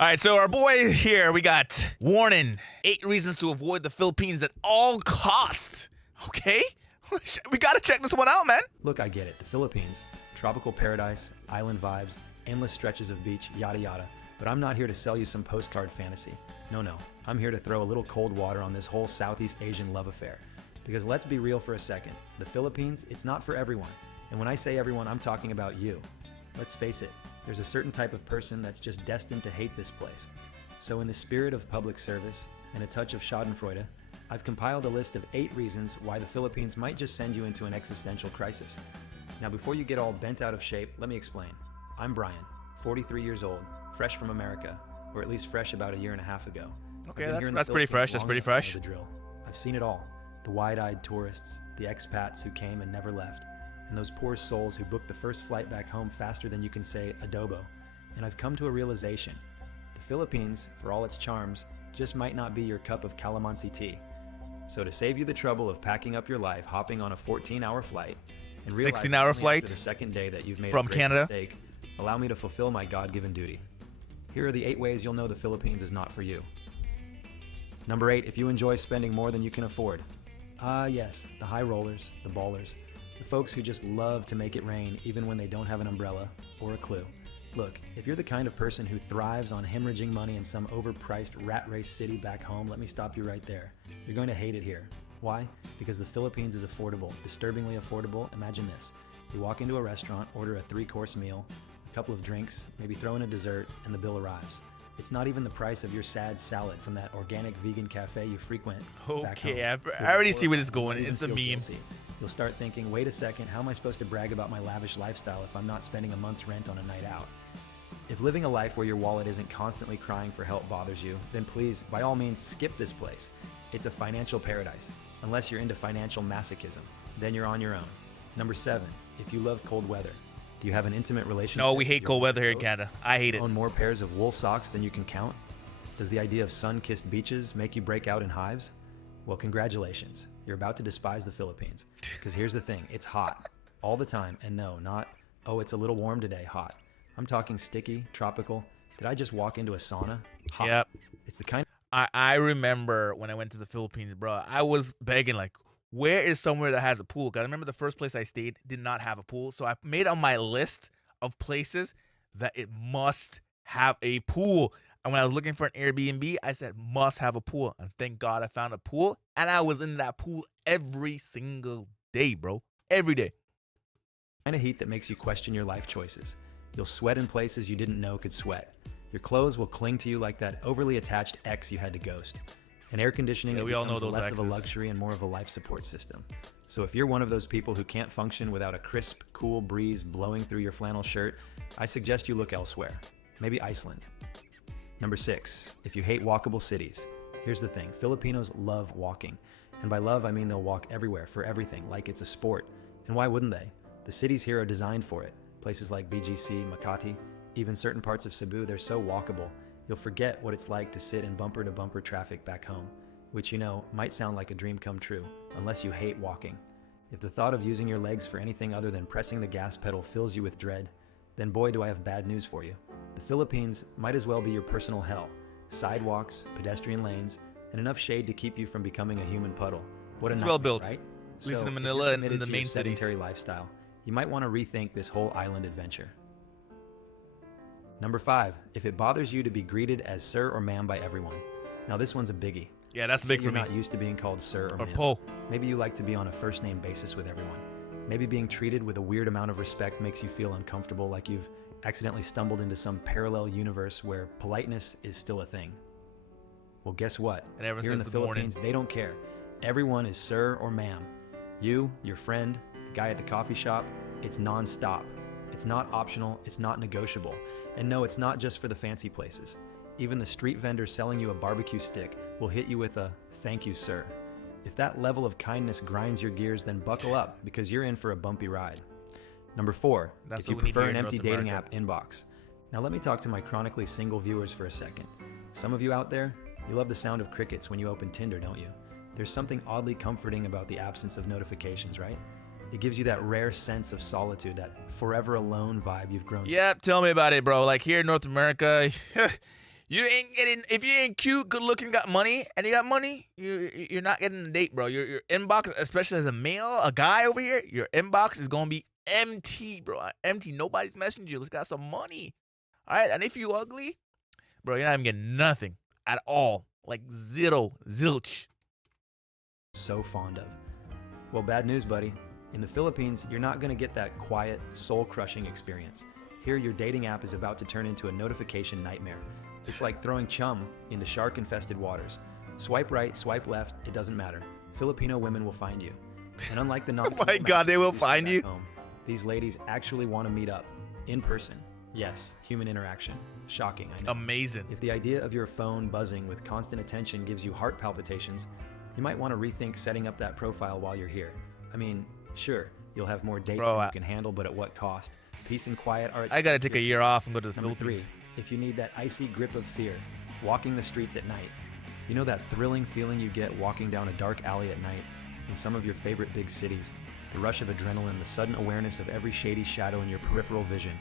All right, so our boy here, we got warning, 8 reasons to avoid the Philippines at all costs. Okay? We got to check this one out, man. Look, I get it. The Philippines, tropical paradise, island vibes, endless stretches of beach, yada yada. But I'm not here to sell you some postcard fantasy. No. I'm here to throw a little cold water on this whole Southeast Asian love affair. Because let's be real for a second. The Philippines, it's not for everyone. And when I say everyone, I'm talking about you. Let's face it, there's a certain type of person that's just destined to hate this place. So in the spirit of public service and a touch of schadenfreude, I've compiled a list of 8 reasons why the Philippines might just send you into an existential crisis. Now before you get all bent out of shape, let me explain. I'm Brian, 43 years old, fresh from America, or at least fresh about a year and a half ago. Okay, that's pretty fresh. That's pretty fresh. The drill. I've seen it all. The wide-eyed tourists, the expats who came and never left, and those poor souls who booked the first flight back home faster than you can say adobo. And I've come to a realization. The Philippines, for all its charms, just might not be your cup of calamansi tea. So to save you the trouble of packing up your life, hopping on a 14-hour flight, and 16-hour flight after the second day that you've made from a great Canada, mistake, allow me to fulfill my God-given duty. Here are the 8 ways you'll know the Philippines is not for you. Number 8, if you enjoy spending more than you can afford. Ah, yes, the high rollers, the ballers, the folks who just love to make it rain even when they don't have an umbrella or a clue. Look, if you're the kind of person who thrives on hemorrhaging money in some overpriced rat race city back home, let me stop you right there. You're going to hate it here. Why? Because the Philippines is affordable, disturbingly affordable. Imagine this. You walk into a restaurant, order a 3-course meal, a couple of drinks, maybe throw in a dessert, and the bill arrives. It's not even the price of your sad salad from that organic vegan cafe you frequent back home. Okay, I already see where this is going. It's a meme. Guilty. You'll start thinking, wait a second, how am I supposed to brag about my lavish lifestyle if I'm not spending a month's rent on a night out? If living a life where your wallet isn't constantly crying for help bothers you, then please, by all means, skip this place. It's a financial paradise, unless you're into financial masochism. Then you're on your own. Number 7, if you love cold weather. Do you have an intimate relationship? No, we hate cold weather here in Canada. I hate it. Own more pairs of wool socks than you can count? Does the idea of sun-kissed beaches make you break out in hives? Well, congratulations. You're about to despise the Philippines. Because here's the thing, it's hot. All the time, and no, not, oh, it's a little warm today, hot. I'm talking sticky, tropical. Did I just walk into a sauna? Hot. Yep. It's the kind I remember when I went to the Philippines, bro, I was begging, like, where is somewhere that has a pool? Because I remember the first place I stayed did not have a pool. So I made on my list of places that it must have a pool. And when I was looking for an Airbnb, I said, must have a pool. And thank God I found a pool. And I was in that pool every single day, bro. Every day. of heat that makes you question your life choices. You'll sweat in places you didn't know could sweat. Your clothes will cling to you like that overly attached ex you had to ghost. And air conditioning we all know becomes those less of a exes. luxury and more of a life support system. So if you're one of those people who can't function without a crisp, cool breeze blowing through your flannel shirt, I suggest you look elsewhere. Maybe Iceland. Number 6, if you hate walkable cities. Here's the thing, Filipinos love walking. And by love, I mean they'll walk everywhere, for everything, like it's a sport. And why wouldn't they? The cities here are designed for it. Places like BGC, Makati, even certain parts of Cebu, they're so walkable, you'll forget what it's like to sit in bumper-to-bumper traffic back home, which, you know, might sound like a dream come true, unless you hate walking. If the thought of using your legs for anything other than pressing the gas pedal fills you with dread, then boy, do I have bad news for you. The Philippines might as well be your personal hell. Sidewalks, pedestrian lanes, and enough shade to keep you from becoming a human puddle. What a It's nightmare, well built. right? At least So, in if Manila you're and in committed the to main your cities. sedentary lifestyle, you might want to rethink this whole island adventure. Number 5, if it bothers you to be greeted as sir or ma'am by everyone. Now this one's a biggie. Yeah, that's Say big for you're me. not used to being called sir or Or ma'am. po. Maybe you like to be on a first name basis with everyone. Maybe being treated with a weird amount of respect makes you feel uncomfortable, like you've accidentally stumbled into some parallel universe where politeness is still a thing. Well, guess what? And everyone Here in says the good morning. Philippines, they don't care. Everyone is sir or ma'am. You, your friend, the guy at the coffee shop, it's non-stop. It's not optional, it's not negotiable. And no, it's not just for the fancy places. Even the street vendor selling you a barbecue stick will hit you with a "thank you, sir." If that level of kindness grinds your gears, then buckle up, because you're in for a bumpy ride. Number 4, That's if you what we need prefer here an in empty North dating America. app inbox. Now let me talk to my chronically single viewers for a second. Some of you out there, you love the sound of crickets when you open Tinder, don't you? There's something oddly comforting about the absence of notifications, right? It gives you that rare sense of solitude, that forever alone vibe you've grown. Yeah, tell me about it, bro. Like here in North America, You ain't getting if you ain't cute, good looking, got money, and you got money. You're not getting a date, bro. Your inbox, especially as a male, a guy over here, your inbox is gonna be empty, bro. Empty. Nobody's messaging you. Let's got some money. All right, and if you ugly, bro, you're not even getting nothing at all. Like zero, zilch. So fond of. Well, bad news, buddy. In the Philippines, you're not going to get that quiet, soul-crushing experience. Here, your dating app is about to turn into a notification nightmare. It's like throwing chum into shark-infested waters. Swipe right, swipe left, it doesn't matter. Filipino women will find you. And unlike the non Oh my God, they will find you. home, these ladies actually want to meet up in person. Yes, human interaction. Shocking, I know. Amazing. If the idea of your phone buzzing with constant attention gives you heart palpitations, you might want to rethink setting up that profile while you're here. I mean, sure, you'll have more dates Bro, than you can handle, but at what cost? Peace and quiet are. I gotta take a year off and go to the Number three, Philippines. if you need that icy grip of fear, walking the streets at night. You know that thrilling feeling you get walking down a dark alley at night in some of your favorite big cities? The rush of adrenaline, the sudden awareness of every shady shadow in your peripheral vision,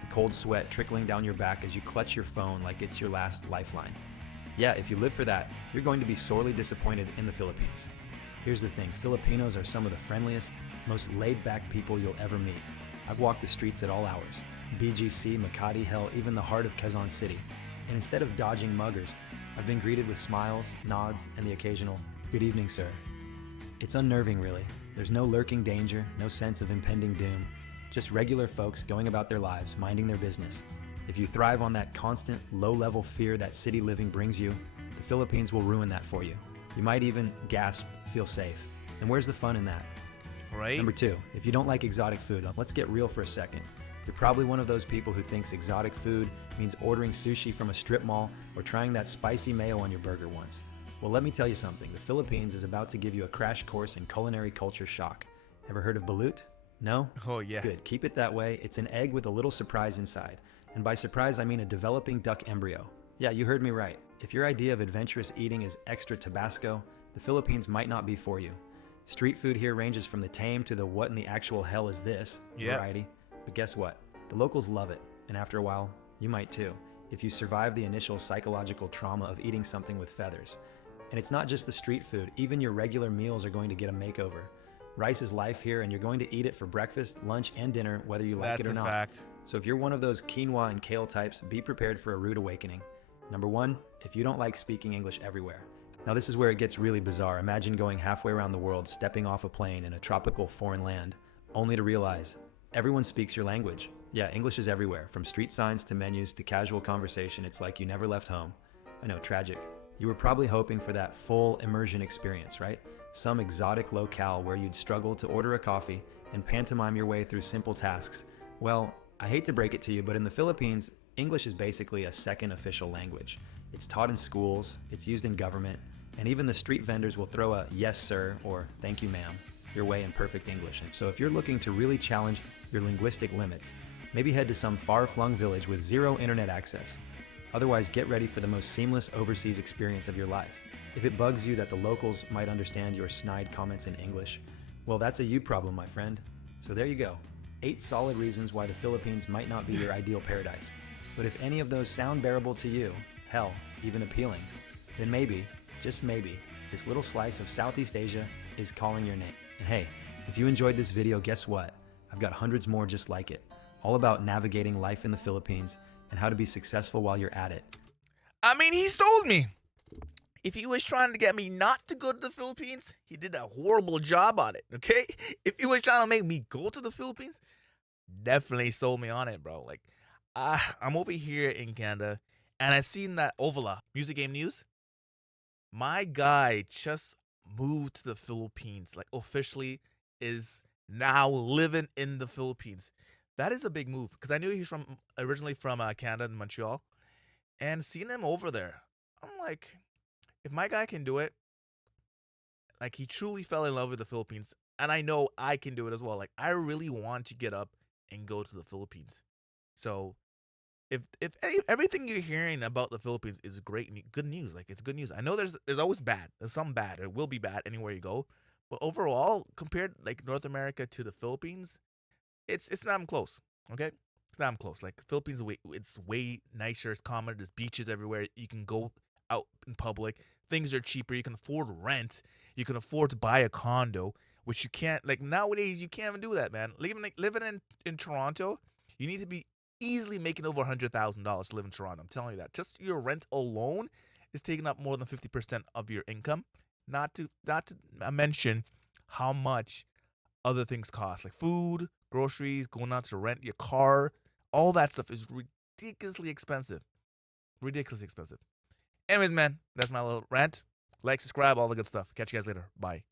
the cold sweat trickling down your back as you clutch your phone like it's your last lifeline. Yeah, if you live for that, you're going to be sorely disappointed in the Philippines. Here's the thing, Filipinos are some of the friendliest, most laid-back people you'll ever meet. I've walked the streets at all hours, BGC, Makati, hell, even the heart of Quezon City. And instead of dodging muggers, I've been greeted with smiles, nods, and the occasional, "Good evening, sir." It's unnerving, really. There's no lurking danger, no sense of impending doom. Just regular folks going about their lives, minding their business. If you thrive on that constant, low-level fear that city living brings you, the Philippines will ruin that for you. You might even, gasp, feel safe. And where's the fun in that? Right? Number two, if you don't like exotic food, let's get real for a second. You're probably one of those people who thinks exotic food means ordering sushi from a strip mall or trying that spicy mayo on your burger once. Well, let me tell you something. The Philippines is about to give you a crash course in culinary culture shock. Ever heard of balut? No? Oh yeah. Good, keep it that way. It's an egg with a little surprise inside. And by surprise, I mean a developing duck embryo. Yeah, you heard me right. If your idea of adventurous eating is extra Tabasco, the Philippines might not be for you. Street food here ranges from the tame to the what in the actual hell is this variety. But guess what? The locals love it. And after a while, you might too, if you survive the initial psychological trauma of eating something with feathers. And it's not just the street food, even your regular meals are going to get a makeover. Rice is life here, and you're going to eat it for breakfast, lunch, and dinner, whether you like it or not. That's a fact. So if you're one of those quinoa and kale types, be prepared for a rude awakening. Number one, if you don't like speaking English everywhere. Now this is where it gets really bizarre. Imagine going halfway around the world, stepping off a plane in a tropical foreign land, only to realize everyone speaks your language. Yeah, English is everywhere, from street signs to menus to casual conversation. It's like you never left home. I know, tragic. You were probably hoping for that full immersion experience, right? Some exotic locale where you'd struggle to order a coffee and pantomime your way through simple tasks. Well, I hate to break it to you, but in the Philippines, English is basically a second official language. It's taught in schools, it's used in government, and even the street vendors will throw a "yes sir" or "thank you ma'am" your way in perfect English. And so if you're looking to really challenge your linguistic limits, maybe head to some far-flung village with zero internet access. Otherwise, get ready for the most seamless overseas experience of your life. If it bugs you that the locals might understand your snide comments in English, well, that's a you problem, my friend. So there you go. 8 solid reasons why the Philippines might not be your ideal paradise. But if any of those sound bearable to you, hell, even appealing, then maybe, just maybe, this little slice of Southeast Asia is calling your name. And hey, if you enjoyed this video, guess what? I've got hundreds more just like it, all about navigating life in the Philippines and how to be successful while you're at it. I mean, he sold me. If he was trying to get me not to go to the Philippines, he did a horrible job on it, okay? If he was trying to make me go to the Philippines, definitely sold me on it, bro. Like, I'm over here in Canada, and I seen that Ovala, Music Game News. My guy just moved to the Philippines, like officially is now living in the Philippines. That is a big move, because I knew he's originally from Canada and Montreal, and seeing him over there, I'm like, if my guy can do it, like he truly fell in love with the Philippines, and I know I can do it as well. Like I really want to get up and go to the Philippines. So everything you're hearing about the Philippines is good news. Like it's good news. I know there's always bad. There's some bad. It will be bad anywhere you go. But overall, compared like North America to the Philippines, it's not even close. Okay, damn close. Like Philippines, it's way nicer. It's calmer. There's beaches everywhere. You can go out in public. Things are cheaper. You can afford rent. You can afford to buy a condo, which you can't. Like nowadays, you can't even do that, man. Living in Toronto, you need to be easily making over $100,000 to live in Toronto. I'm telling you that. Just your rent alone is taking up more than 50% of your income. Not to mention how much other things cost, like food, groceries, going out to rent your car. All that stuff is ridiculously expensive. Ridiculously expensive. Anyways, man, that's my little rant. Like, subscribe, all the good stuff. Catch you guys later. Bye.